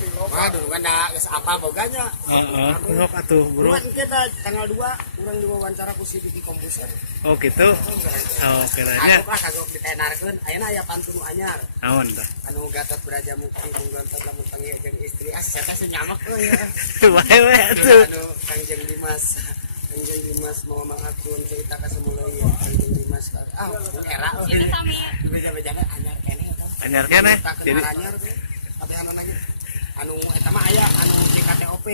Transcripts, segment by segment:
Waduh kan apa boganya. Heeh, kurang atuh, Bro. Buat kita tanggal 2 urang diwawancara ku si Diki Komposer. Oh, gitu. Oh, kiranya. Kagok lah kagok ditenarkeun. Ayeuna aya pantun nu anyar. Naon tah? Anu Gatot Brajamusti munggontot lamun panggil jeung istri saya teh nyamak euy. Wae atuh. Anu Kangjeng Dimas. Kangjeng Dimas mau mangakun cerita ka semuleuy Kangjeng Dimas. Era euy. Beja-bejana anyar keneh. Anyar keneh. Jadi anyar teh. Tapi anu lagi anu eta mah aya anu JKTOP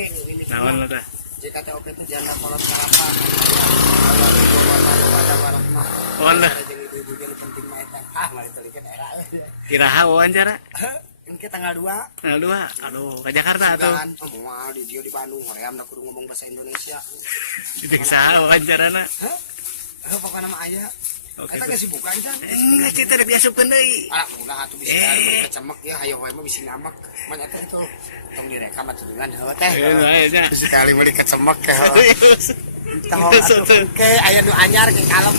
naon tah? JKTOP itu janda kolot kelapa. Oh, lah. Jeung ibu-ibu jeung penting mah eta. Ah, mari telikeun era. Kiraha wawancara? Engke tanggal 2. Tanggal 2. Aduh, ke Jakarta atuh. Kan moal di dia di Bandung, hoream da kudu ngomong bahasa Indonesia. Diperiksa wawancarana. Pokona mah aya. Oke. Eta geus bukan can. Enggak kita udah biasa deui. Ah, ulah atuh bisa beri kecemek ya, hayo wae mah bisi namak. Man eta itu tong direkam atuh dengan heuh teh. Aya Bisa kali beri kecemek ya. Tahu atuh ke aya nu anyar ke kalem.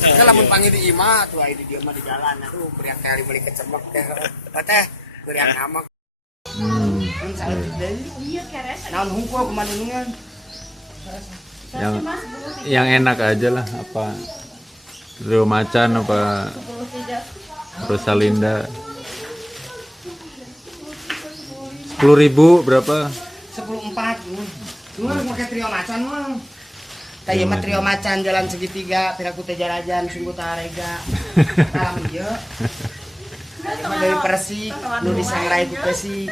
Ke lamun panggil di imah atuh aya di dieu mah di jalan. Aduh beri kali beri kecemek teh. Teh beri namak. Mun saeutik deui. Iya keres. Naon hungkul kumanungan. Yang enak aja lah, apa Rio Macan apa Rosalinda. 10.000 berapa? 10.4. Lu pakai Trio Macan mah. Tah mah Trio Macan jalan segitiga piraku teh jarajan sungguh tarega. Alam ieu. Dari Persik, nu disangrai ku Persik.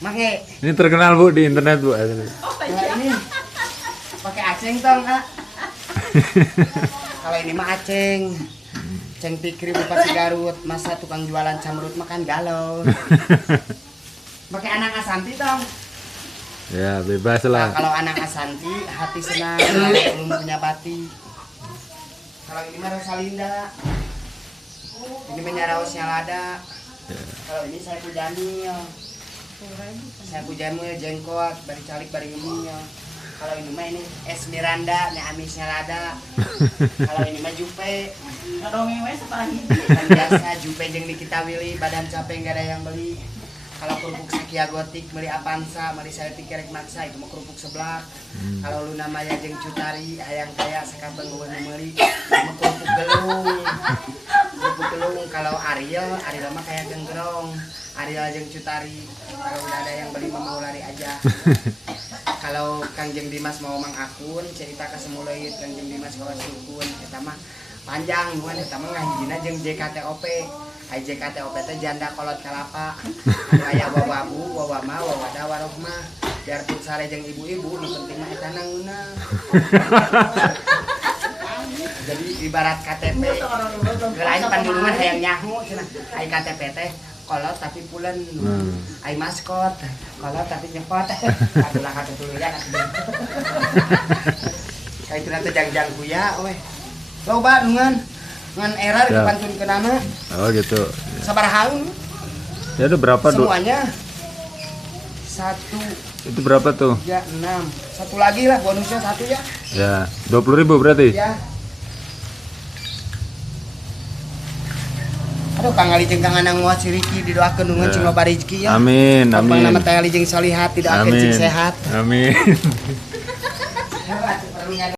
Make. Ini terkenal Bu di internet Bu. Oh, Nah, ini pakai aceng tong, Kak. Kalau ini mah aceng. Ceng Pikri Bupati Garut, masa tukang jualan camrut makan galon. Pakai anak Asanti tong. Ya bebas Nah, lah. kalau anak Asanti hati senang, belum punya bati. Kalau ini mah Rosalinda. Ini menyaraosnya lada. Kalau ini saya Jamil. Saya Jamil jengkot, bari calik bari ngemil. Kalau ini mah ini Esmiranda, ini amisnya lada. Kalau ini mah Jupe. Ngadongeng we separah hiji. Kan biasa Jupe jeung Nikita Willy, badan capek enggak ada yang beli. Kalau kerupuk Sekia Gotik beli Avanza, mari saya pikir maksa itu mah kerupuk seblak. Kalau Luna Maya jeung Cutari hayang kaya sakabeung geueun meuli, mah kerupuk gelung. Kerupuk gelung kalau Ariel mah kayak genggerong. Ariel jeung Cutari. Kalau udah ada yang beli mah mau lari aja. Kalau Kangjeng Dimas mau mang akun cerita ka semuleuit Kangjeng Dimas kawas sukun eta mah panjang nuan eta mah ngahijina jeung JKTOP. Ai JKTOP teh janda kolot kalapa. Anu aya wawabu, wawama, wawada, warohmah. Biar pun sare jeung ibu-ibu nu penting mah eta nangeuna. Jadi ibarat KTP. Lain pandulungan hayang nyaho cenah. Ai KTP teh kolot tapi pulen. Ai maskot. Kolot tapi nyepot. Atulah katuluyan atuh. Kayak itu nanti jangjang kuya weh. Loba ngan era di pantun kenana. Oh gitu. Sabaraha ini? Ya udah berapa tuh? Semuanya 1, Itu berapa tuh? 3, 6. Satu lagi lah bonusnya 1 ya. Ya 20.000 berarti? Ya. Aduh Kang Ali jeung Kang Anang moal si Riki didoakeun nungan cing loba rezeki ya. Amin, amin. Nama Teh Ali jeung Solihat didoakeun cing sehat. Amin.